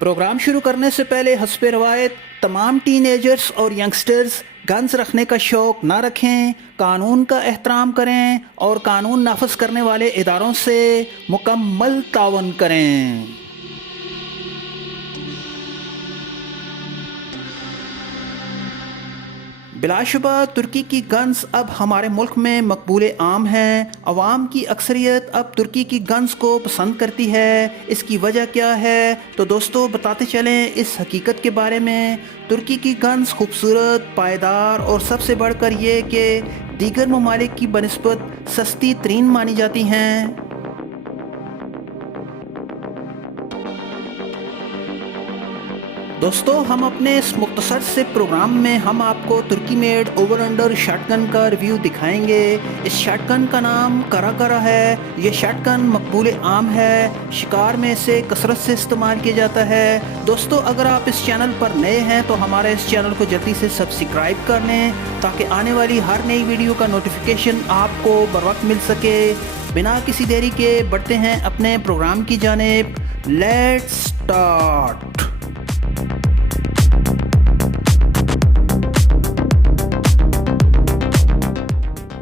Programme शुरू करने से पहले हस्बे रवायत तमाम टीनेजर्स और यंगस्टर्स गन्स रखने का शौक़ ना रखें, कानून का एहतराम करें और कानून नाफिज करने वाले इदारों से मुकम्मल तावन करें। बिलाशुबा तुर्की की गन्स अब हमारे मुल्क में मकबूल आम हैं। अवाम की अक्सरियत अब तुर्की की गन्स को पसंद करती है। इसकी वजह क्या है तो दोस्तों बताते चलें इस हकीकत के बारे में। तुर्की की गन्स खूबसूरत, पायदार और सबसे बढ़कर ये कि दीगर ममालिक की बनिस्बत सस्ती तरीन मानी जाती हैं। दोस्तों हम अपने इस मुख्तसर से प्रोग्राम में हम आपको तुर्की मेड ओवर अंडर शॉटगन का रिव्यू दिखाएंगे। इस शॉटगन का नाम करा है। ये शॉटगन मकबूल आम है, शिकार में इसे कसरत से इस्तेमाल किया जाता है। दोस्तों अगर आप इस चैनल पर नए हैं तो हमारे इस चैनल को जल्दी से सब्सक्राइब कर लें ताकि आने वाली हर नई वीडियो का नोटिफिकेशन आपको बर वक्त मिल सके। बिना किसी देरी के बढ़ते हैं अपने प्रोग्राम की जानिब। Let's start.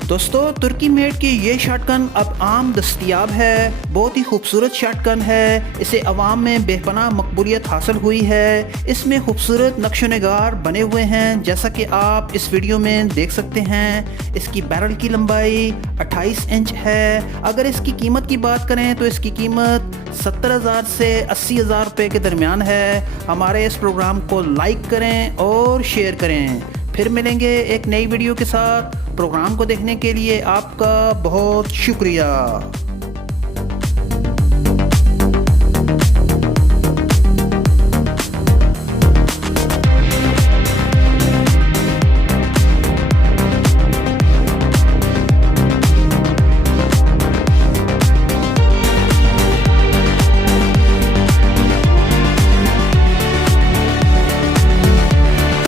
दोस्तों तुर्की मेड की ये शॉटगन अब आम दस्तियाब है। बहुत ही खूबसूरत शॉटगन है। इसे अवाम में बेपनाह मकबूलियत हासिल हुई है। इसमें खूबसूरत नक्शो नगार बने हुए हैं जैसा कि आप इस वीडियो में देख सकते हैं। इसकी बैरल की लंबाई 28 इंच है। अगर इसकी कीमत की बात करें तो इसकी कीमत 70,000 से 80,000 रुपये के दरमियान है। हमारे इस प्रोग्राम को लाइक करें और शेयर करें। फिर मिलेंगे एक नई वीडियो के साथ। प्रोग्राम को देखने के लिए आपका बहुत शुक्रिया।